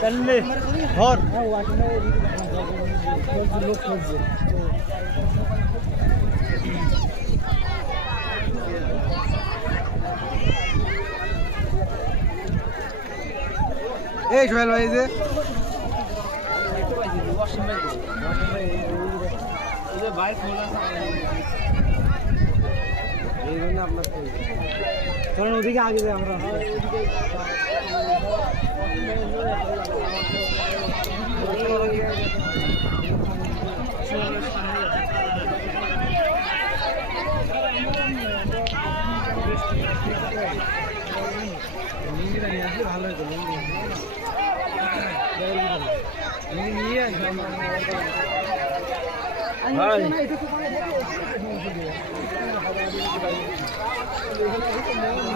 চাললে ধর এই সোহেল ভাই এই যে এই জন্য আপনার কারণ ওদিকে আগে যাই আমরা লুঙ্গিটা নিয়ে আসলে ভালো হতো 哎 게.